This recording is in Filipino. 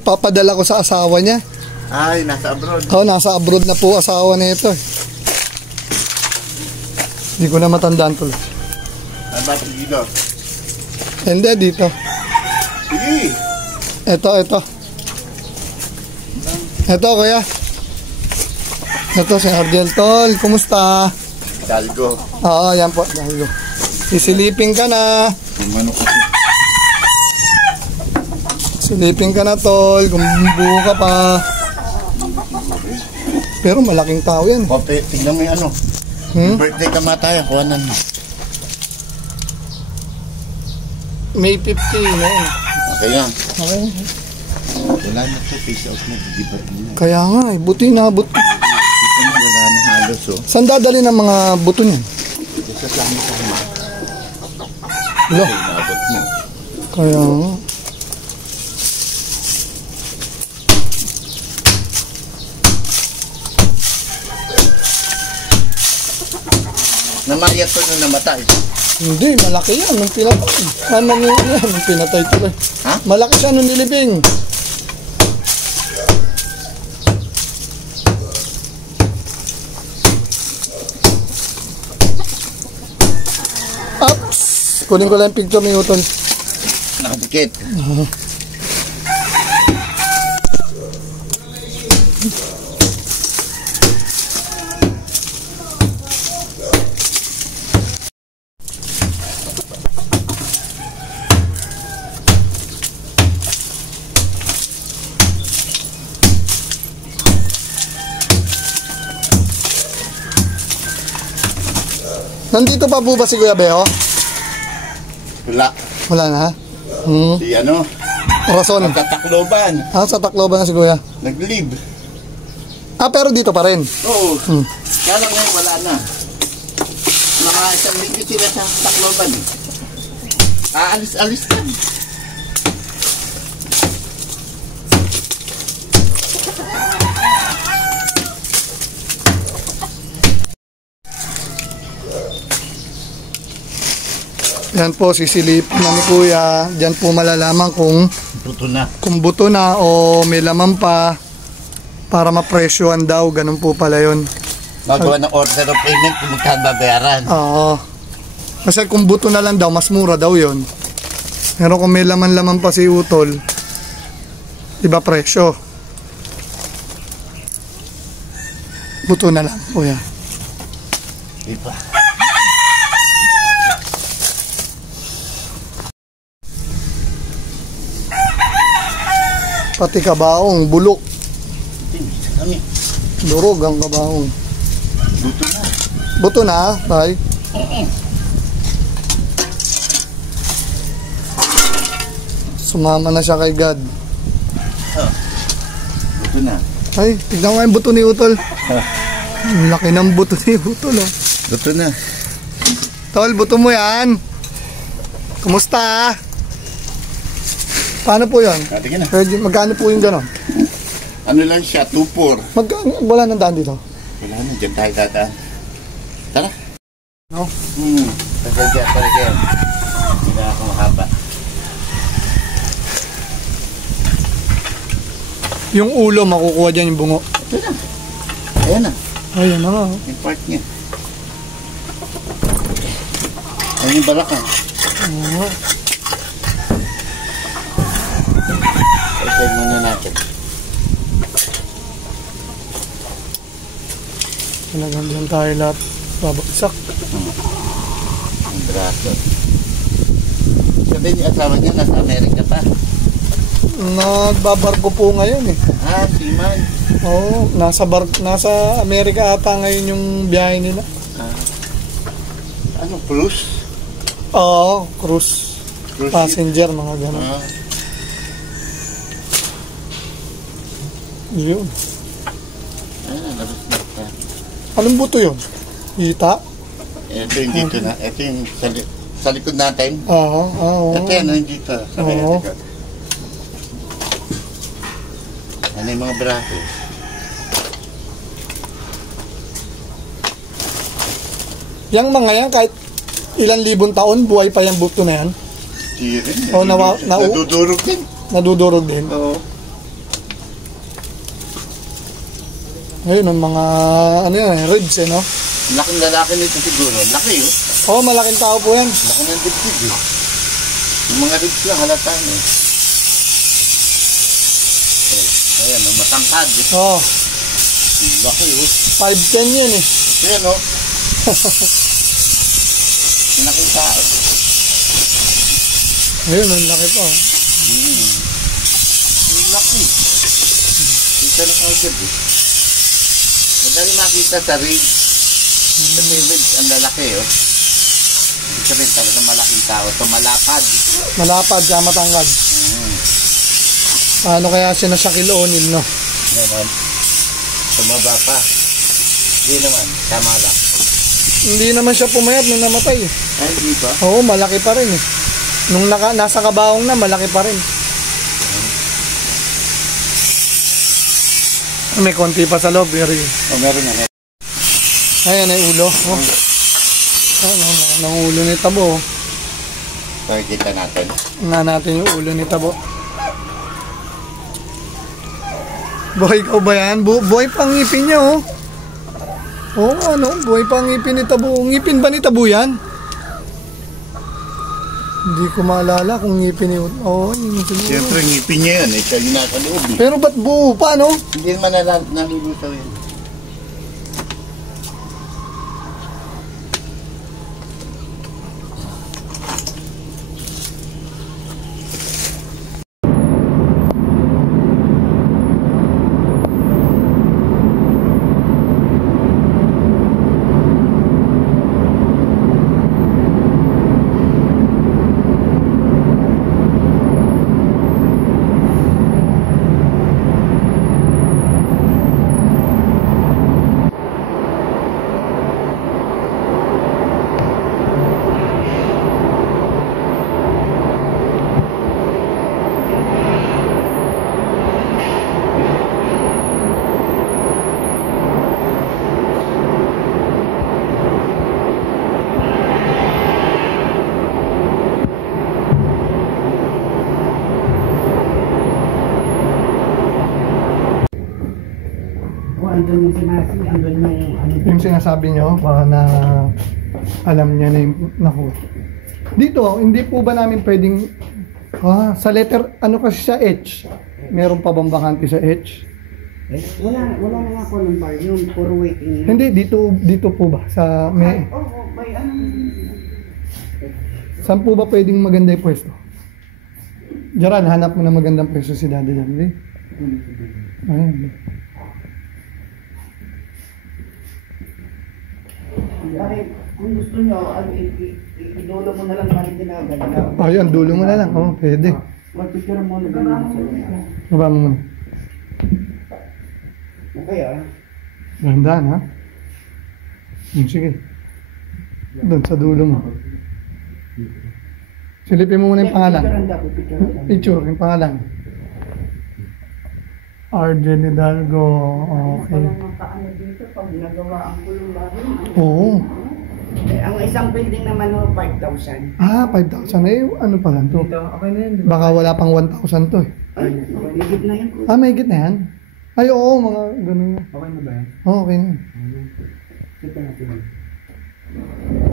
Papadala ko sa asawa niya. Ay, nasa abroad. Oo, nasa abroad na po asawa nito. Hindi ko na matandaan tuloy. Bakit dito? Hindi, dito. Sige. Ito. Ito, kuya. Ito, si Ardiel, tol. Kumusta? Dalgo. Oo, yan po. Dalgo. Sisilipin ka na. Manok kasi. Silipin ka na, tol. Kung buo ka pa. Pero malaking tao yan. Kope, tingnan mo yung ano. Birthday kamatayan, kuhanan mo. May 50 na yun. Okay yan. Okay. Wala na ito, face out mo. Kaya nga, buti na buti. Wala na halos, oh. Saan dadali ng mga buto niyan? Sa sama. Hello? Nabot mo. Kaya nga. Namayat ko nung namatay. Hindi, malaki yan nung pinatay. Ano mo yan nung pinatay tuloy? Ha? Malaki siya nung nilibing. Ups! Kunin ko lang yung picture ni Utol. Nakadikit. Nandito pa po ba si Kuya Beo? Wala. Wala na? Si ano? Rason. Sa Tacloban. Sa Tacloban na si Kuya. Nag-leave. Pero dito pa rin? Oo. Kaya lang ngayon wala na. Mga isang linggo sila sa Tacloban. Aalis-alis na. Yan po, sisilipin na ni Kuya. Diyan po malalaman kung buto na o may laman pa para mapresyohan daw. Ganun po pala yun. Magawa ng order of payment kung magkaan babayaran. Oo. Kasi kung buto na lang daw, mas mura daw yun. Pero kung may laman-laman pa si Utol, iba presyo. Buto na lang, Kuya. Iba. Pati kabaong, bulok. Kami. Durog ang kabaong. Buto na. Buto na, tay? Sumama na siya kay God. Buto na. Ay, tignan nga yung buto ni Utol. Ang laki ng buto ni Utol, oh. Buto na. Tol, buto mo yan. Kumusta? Paano po yan? Sige na. Magkano po yung gano'n? Ano lang siya, 2-4. Magkano? Wala nang daan dito? Wala na, dyan tayo dadaan. Tara. No? Tagagyan, tagagyan. Hindi na ako mahaba. Yung ulo, makukuha dyan yung bungo. Ito na. Ayan na. Ayan na nga. Yung part niya. Ayan yung balakang. Isay muna natin. Talagang dyan tayo lahat babagsak. Ang braso. Sabi niya, asawa niya nasa Amerika pa. Nagbabarko po ngayon eh. Seaman. Oo, nasa Amerika ata ngayon yung biyahe nila. Ano, cruise? Oo, cruise passenger, mga gano'n. Yun. Labas na. Anong buto yun? Hita? Ito yung dito na. Ito yung sa likod natin. Oo. Ito yan, yung dito. Sabi natin. Ano yung mga braso? Yang mga yan, kahit ilang libon taon, buhay pa yung buto na yan. Hindi rin. Oo, nadudurog din. Nadudurog din. Oo. Ayun, ang mga, ano yan, ribs no? Laking lalaki nito siguro. Laki yun. Oo, malaking tao po yan. Laki ng dibdib eh. Yung mga ribs lang halata eh. Ayan, matangkad eh. Oo, Laki yun. 5'10 yan eh. Ayan o. Laking tao. Ayun, ang laki pa. Ang laki. Kita na kagad eh. Madali makita sa ribs. Kasi ribs ang lalaki oh. Ibig sabihin talagang malaking tao. Ito malapad. Malapad, siya matangkad. Paano kaya siya na Shaquille O'Neal, no? Naman. Tumaba pa. Hindi naman. Tama lang. Hindi naman siya pumayat nung namatay eh. Ay, di ba? Oo, malaki pa rin eh. Nung nasa kabaong na, malaki pa rin. May konti pa sa loob, Yuri. O, meron na. Ayan ay ulo. Oh. Ang ulo ni Tabo. So, kita natin. Tingnan natin yung ulo ni Tabo. Buhay ko ba yan? Buhay pang ngipin niya, oh. Oo, buhay pang ngipin ni Tabo. Ngipin ba ni Tabo yan? Hindi ko maalala kung ngipin ni... Oo, yun siguro. Siyempre, ngipin niya yan. Ito yung nasa loob eh. Pero ba't buo pa, no? Hindi naman nalulutaw yan. Andun yung sinasi, andun yung ano. Yung sinasabi nyo, baka na alam niya na yung naku. Dito, hindi po ba namin pwedeng sa letter, ano kasi sa H? Meron pa bang bakante sa H? Wala na nga po ng bar, yung puro waiting. Hindi, dito po ba? Sa may... May ano. Saan po ba pwedeng maganda yung pwesto? Jaran, hanap mo na magandang pwesto si Daddy dyan, di? Ayun. Dahil kung gusto nyo, idulo mo na lang natin ginagalaw. Ayun, dulo mo na lang. Oo, pwede. Mag-picture mo na ganyan sa iyo. Baba mo muna. Okay ah. Gandaan, ha? Sige. Doon sa dulo mo. Silipin mo muna yung pangalan. Picture, yung pangalan. Arjen Hidalgo. Okay. Walang makaano dito pag nagawa ang kulong bahay. Oo. Ang isang building naman ho, 5,000. 5,000. Eh, ano pa lang to? Okay na yun. Baka wala pang 1,000 to eh. Ay, higit na yan po. May higit na yan? Ay, oo, mga ganun na. Okay na ba yan? Oo, okay na. Kita natin.